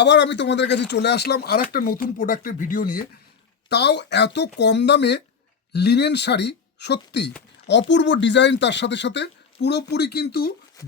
আবার আমি তোমাদের কাছে চলে আসলাম আর একটা নতুন প্রোডাক্টের ভিডিও নিয়ে। তাও এত কম দামে লিনেন শাড়ি, সত্যি, অপূর্ব ডিজাইন তার সাথে সাথে, পুরোপুরি কিন্তু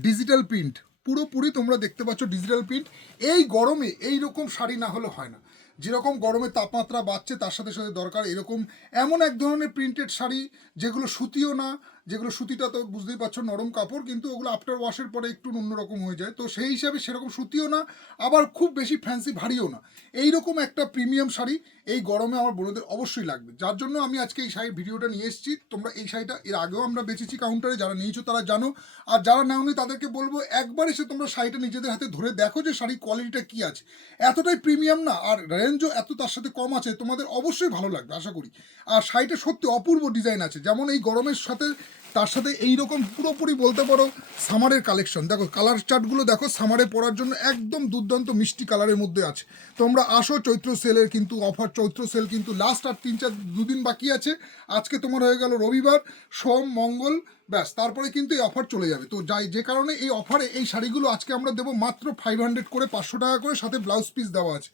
ডিজিটাল প্রিন্ট পুরোপুরি তোমরা দেখতে পাচ্ছ ডিজিটাল প্রিন্ট এই গরমে এই রকম শাড়ি না হলে হয় না। যেরকম গরমে তাপমাত্রা বাড়ছে তার সাথে সাথে দরকার এরকম এমন এক ধরনের প্রিন্টেড শাড়ি যেগুলো সুতিও না যেগুলো সুতিটা তো বুঝতেই পারছ, নরম কাপড়, কিন্তু ওগুলো আফটার ওয়াশের পরে একটু অন্যরকম হয়ে যায়। তো সেই হিসাবে সেরকম সুতিও না, আবার খুব বেশি ফ্যান্সি ভারীও না। এই রকম একটা প্রিমিয়াম শাড়ি এই গরমে আমার বোনদের অবশ্যই লাগবে। যার জন্য আমি আজকে এই শাড়ির ভিডিওটা নিয়ে এসেছি। তোমরা এই শাড়িটা, এর আগেও আমরা বেচেছি কাউন্টারে যারা নিয়েছো তারা জানো। আর যারা নেওনি তাদেরকে বলব, একবার এসে তোমরা শাড়িটা নিজেদের হাতে ধরে দেখো যে শাড়ির কোয়ালিটিটা কী আছে। এতটাই প্রিমিয়াম না, আর রেঞ্জও এত তার সাথে কম আছে, তোমাদের অবশ্যই ভালো লাগবে, আশা করি। আর শাড়িটা সত্যি অপূর্ব ডিজাইন আছে। যেমন এই গরমের সাথে তার সাথে এইরকম পুরোপুরি বলতে পারো সামারের কালেকশন দেখো কালার চার্টগুলো দেখো, সামারে পরার জন্য একদম দুর্দান্ত মিষ্টি কালারের মধ্যে আছে। তোমরা আসো চৈত্র সেলের কিন্তু অফার চৈত্র সেল কিন্তু লাস্ট আর তিন চার দুদিন বাকি আছে। আজকে তোমার হয়ে গেল রবিবার, সোম, মঙ্গল, ব্যাস, তারপরে কিন্তু এই অফার চলে যাবে। তো যাই, যে কারণে এই অফারে এই শাড়িগুলো আজকে আমরা দেবো মাত্র ফাইভ হান্ড্রেড করে, পাঁচশো টাকা করে, সাথে ব্লাউজ পিস দেওয়া আছে।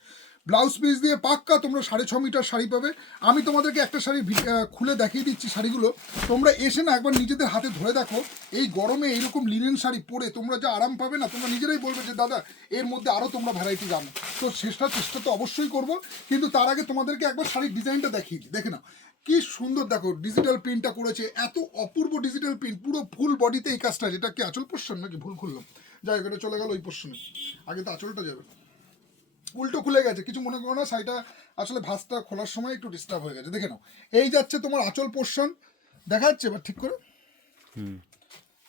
ব্লাউজ পিস দিয়ে পাক্কা তোমরা সাড়ে ছ মিটার শাড়ি পাবে। আমি তোমাদেরকে একটা শাড়ি খুলে দেখিয়ে দিচ্ছি শাড়িগুলো। তোমরা এসে না একবার নিজেদের হাতে ধরে দেখো এই গরমে এইরকম লিনেন শাড়ি পরে তোমরা যা আরাম পাবে না তোমরা নিজেরাই বলবে যে দাদা এর মধ্যে আরও তোমরা ভ্যারাইটি জানো। তো চেষ্টা চেষ্টা তো অবশ্যই করব কিন্তু তার আগে তোমাদেরকে একবার শাড়ির ডিজাইনটা দেখিয়ে দিই। দেখে নাও কি সুন্দর দেখো ডিজিটাল প্রিন্টটা করেছে এত অপূর্ব ডিজিটাল প্রিন্ট পুরো ফুল বডিতে এই কাজটা যেটা কি আঁচল পোর্শন নাকি ভুল খুললাম? যাই হোক, চলে গেল ওই পোর্শনে আগে তো আঁচলটা যাবে। উল্টো খুলে গেছে। কিছু মনে করো না শাড়িটা আসলে ভাঁজটা খোলার সময় একটু ডিস্টার্ব হয়ে গেছে। দেখে নাও। এই যাচ্ছে তোমার আঁচল পোর্শন দেখা যাচ্ছে এবার ঠিক করে।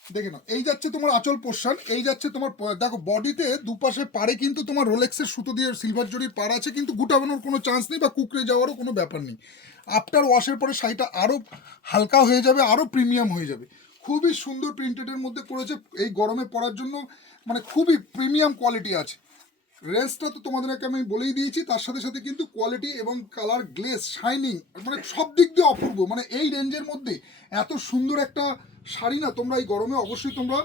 দেখে নাও। এই যাচ্ছে তোমার আঁচল পোর্শন এই যাচ্ছে তোমার দেখো বডিতে দুপাশে পাড়ে কিন্তু তোমার রোলেক্সের সুতো দিয়ে সিলভার জরির পাড় আছে কিন্তু গুটাবানোর কোনো চান্স নেই বা কুকড়ে যাওয়ারও কোনো ব্যাপার নেই। আফটার ওয়াশের পরে শাড়িটা আরও হালকা হয়ে যাবে আরও প্রিমিয়াম হয়ে যাবে। খুবই সুন্দর প্রিন্টেডের মধ্যে করেছে এই গরমে পরার জন্য মানে খুবই প্রিমিয়াম কোয়ালিটি আছে। রেঞ্জটা তো তোমাদেরকে আমি বলেই দিয়েছি, তার সাথে সাথে কিন্তু কোয়ালিটি এবং কালার গ্লেস শাইনিং মানে সব দিক দিয়ে অপূর্ব। মানে এই রেঞ্জের মধ্যে এত সুন্দর একটা শাড়ি না তোমরা এই গরমে অবশ্যই তোমরা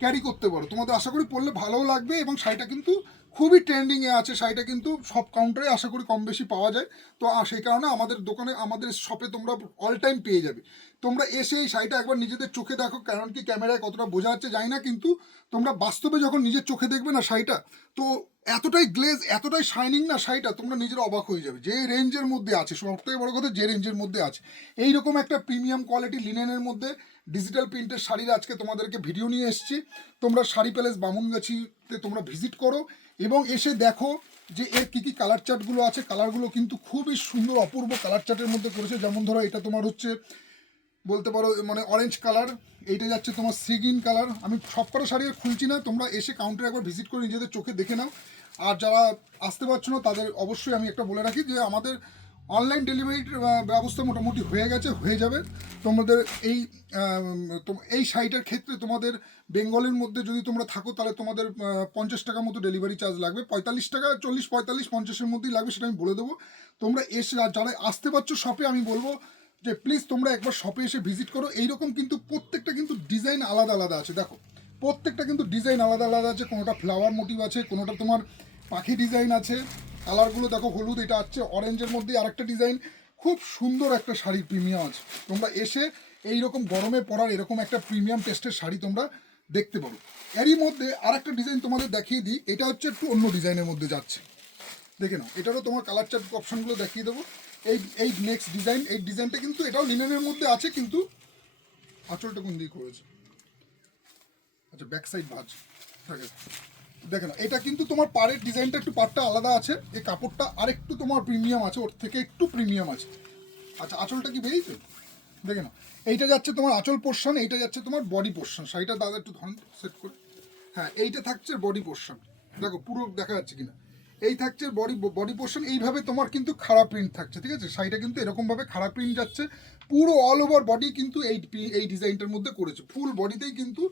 ক্যারি করতে পারো। তোমাদের আশা করি পরলে ভালোও লাগবে এবং শাড়িটা কিন্তু খুবই ট্রেন্ডিংয়ে আছে, শাড়িটা কিন্তু সব কাউন্টারে আশা করি কম বেশি পাওয়া যায়। তো সেই কারণে আমাদের দোকানে, আমাদের শপে তোমরা অল টাইম পেয়ে যাবে। তোমরা এসে এই শাড়িটা একবার নিজেদের চোখে দেখো, কারণ কি ক্যামেরায় কতটা বোঝা যাচ্ছে জানি না, কিন্তু তোমরা বাস্তবে যখন নিজের চোখে দেখবে না শাড়িটা, তো এতটাই গ্লেজ এতটাই শাইনিং না শাড়িটা, তোমরা নিজের অবাক হয়ে যাবে। যে রেঞ্জের মধ্যে আছে সব থেকে বড় কথা যে রেঞ্জের মধ্যে আছে, এইরকম একটা প্রিমিয়াম কোয়ালিটি লিনেনের মধ্যে ডিজিটাল প্রিন্টের শাড়ির আজকে তোমাদেরকে ভিডিও নিয়ে এসেছি। তোমরা শাড়ি প্যালেস বামুনগাছিতে তোমরা ভিজিট করো এবং এসে দেখো যে এর কী কী কালার চার্টগুলো আছে। কালারগুলো কিন্তু খুবই সুন্দর, অপূর্ব কালার চার্টের মধ্যে করেছে। যেমন ধরো এটা তোমার হচ্ছে বলতে পারো মানে অরেঞ্জ কালার এইটা যাচ্ছে তোমার সিগিন কালার আমি সব কটা শাড়ি আর খুলছি না, তোমরা এসে কাউন্টারে একবার ভিজিট করে নিজেদের চোখে দেখে নাও। আর যারা আসতে পারছ না, তাদের অবশ্যই আমি একটা বলে রাখি যে আমাদের অনলাইন ডেলিভারির ব্যবস্থা মোটামুটি হয়ে গেছে, হয়ে যাবে। তোমাদের এই এই শাড়িটার ক্ষেত্রে তোমাদের বেঙ্গলের মধ্যে যদি তোমরা থাকো, তাহলে তোমাদের পঞ্চাশ টাকা মতো ডেলিভারি চার্জ লাগবে। পঁয়তাল্লিশ টাকা, চল্লিশ, পঁয়তাল্লিশ, পঞ্চাশের মধ্যেই লাগবে সেটা আমি বলে দেবো। তোমরা এসে যারা আসতে পারছ শপে আমি বলব যে প্লিজ তোমরা একবার শপে এসে ভিজিট করো। এইরকম কিন্তু প্রত্যেকটা কিন্তু ডিজাইন আলাদা আলাদা আছে। দেখো, প্রত্যেকটা কিন্তু ডিজাইন আলাদা আলাদা আছে। কোনোটা ফ্লাওয়ার মোটিভ আছে, কোনোটা তোমার পাখি ডিজাইন আছে। কালারগুলো দেখো, হলুদ, এটা আছে। অরেঞ্জের মধ্যে আরেকটা ডিজাইন খুব সুন্দর একটা শাড়ির প্রিমিয়াম আছে। তোমরা এসে এই রকম গরমে পরার এরকম একটা প্রিমিয়াম টেস্টের শাড়ি তোমরা দেখতে পারো। এরই মধ্যে আরেকটা ডিজাইন তোমাদের দেখিয়ে দিই। এটা হচ্ছে একটু অন্য ডিজাইনের মধ্যে যাচ্ছে। দেখে নাও। এটারও তোমার কালার চার্ট অপশনগুলো দেখিয়ে দেবো। এই এই নেক্সট ডিজাইন এই ডিজাইনটা কিন্তু এটাও লিনেনের মধ্যে আছে, কিন্তু আঁচলটা কোন দিকে করেছে? আচ্ছা ব্যাক সাইড ভাঁজ। থাকে। দেখে নাও, এটা কিন্তু তোমার পাড়ের ডিজাইনটা একটু পাড়টা আলাদা আছে, এই কাপড়টা আরেকটু তোমার প্রিমিয়াম আছে, ওর থেকে একটু প্রিমিয়াম আছে। আচ্ছা আঁচলটা কি বেরিয়েছে? দেখে নাও, এইটা যাচ্ছে তোমার আঁচল পোর্শন এইটা যাচ্ছে তোমার বডি পোর্শন শাড়িটা দাদা একটু ধরুন সেট করে। হ্যাঁ এইটা থাকছে বডি পোর্শন দেখো, পুরো দেখা যাচ্ছে কিনা। এই থাকছে বডি বডি পোর্শন এইভাবে তোমার কিন্তু খারাপ প্রিন্ট থাকছে, ঠিক আছে? শাড়িটা কিন্তু এরকমভাবে খারাপ প্রিন্ট যাচ্ছে, পুরো অল ওভার বডি কিন্তু এই এই ডিজাইনটার মধ্যে করেছে। ফুল বডিতেই কিন্তু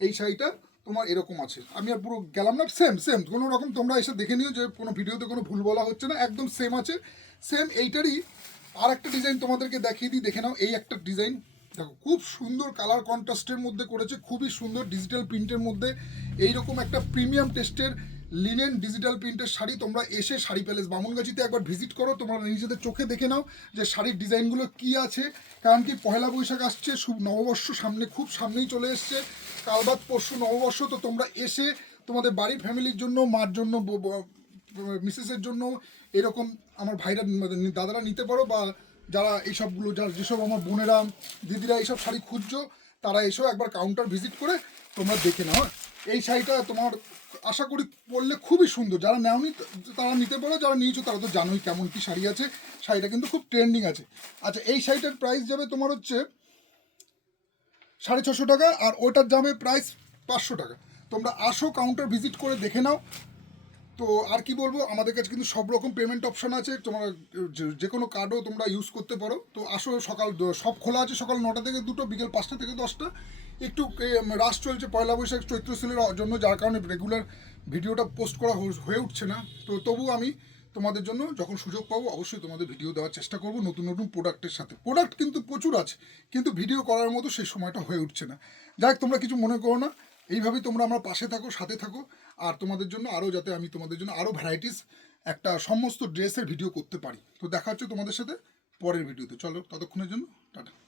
এই শাড়িটা তোমার এরকম আছে। আমি আর পুরো গেলাম না সেম সেম কোনো রকম তোমরা এসে দেখে নিও যে কোনো ভিডিওতে কোনো ভুল বলা হচ্ছে না, একদম সেম আছে। সেম এইটারই আর একটা ডিজাইন তোমাদেরকে দেখিয়ে দিই, দেখে নাও, এই একটা ডিজাইন দেখো, খুব সুন্দর কালার কন্ট্রাস্টের মধ্যে করেছে, খুবই সুন্দর ডিজিটাল প্রিন্টের মধ্যে, এইরকম একটা প্রিমিয়াম টেস্টের লিনেন ডিজিটাল প্রিন্টের শাড়ি, তোমরা এসে শাড়ি প্যালেস বামনগাছিতে একবার ভিজিট করো, তোমরা নিজেদের চোখে দেখে নাও যে শাড়ির ডিজাইনগুলো কি আছে কারণ কি পয়লা বৈশাখ আসছে, শুভ, নববর্ষ সামনে, খুব সামনেই চলে এসছে কালবাদ পরশু নববর্ষ, তো তোমরা এসে তোমাদের বাড়ির ফ্যামিলির জন্য, মার জন্য মিসেসের জন্য এরকম আমার ভাইরা মানে দাদারা নিতে পারো বা যারা এইসবগুলো যারা যেসব আমার বোনেরা, দিদিরা এইসব শাড়ি খুঁজছো, তারা এসেও একবার কাউন্টার ভিজিট করে তোমরা দেখে নাও হ্যাঁ? এই শাড়িটা তোমার আশা করি পরলে খুবই সুন্দর। যারা নেওনি, তারা নিতে পারো, যারা নিয়েছো তারা তো জানোই কেমন কি শাড়ি আছে। শাড়িটা কিন্তু খুব ট্রেন্ডিং আছে। আচ্ছা এই শাড়িটার প্রাইস যাবে তোমার হচ্ছে সাড়ে ছশো টাকা, আর ওটার যাবে প্রাইস পাঁচশো টাকা। তোমরা আসো কাউন্টার ভিজিট করে দেখে নাও। তো আর কি বলব, আমাদের কাছে কিন্তু সব রকম পেমেন্ট অপশন আছে। তোমরা যে- যে কোনো কার্ডও তোমরা ইউজ করতে পারো। তো আসো সকাল, সব খোলা আছে সকাল নটা থেকে দুটো, বিকেল পাঁচটা থেকে দশটা। একটু রাশ চলছে পয়লা বৈশাখ চৈত্র সেলের জন্য, যার কারণে রেগুলার ভিডিওটা পোস্ট করা হয়ে- উঠছে না। তো তবু আমি তোমাদের জন্য যখন সুযোগ পাবো, অবশ্যই তোমাদের ভিডিও দেওয়ার চেষ্টা করব, নতুন নতুন প্রোডাক্টের সাথে। প্রোডাক্ট কিন্তু প্রচুর আছে, কিন্তু ভিডিও করার মতো সেই সময়টা হয়ে উঠছে না। যাই তোমরা কিছু মনে করো না। এইভাবেই তোমরা আমার পাশে থাকো, সাথে থাকো, আর তোমাদের জন্য আরও যাতে আমি তোমাদের জন্য আরও ভ্যারাইটিস একটা সমস্ত ড্রেসের ভিডিও করতে পারি। তো দেখা হচ্ছে তোমাদের সাথে পরের ভিডিওতে চলো, ততক্ষণের জন্য, টাটা।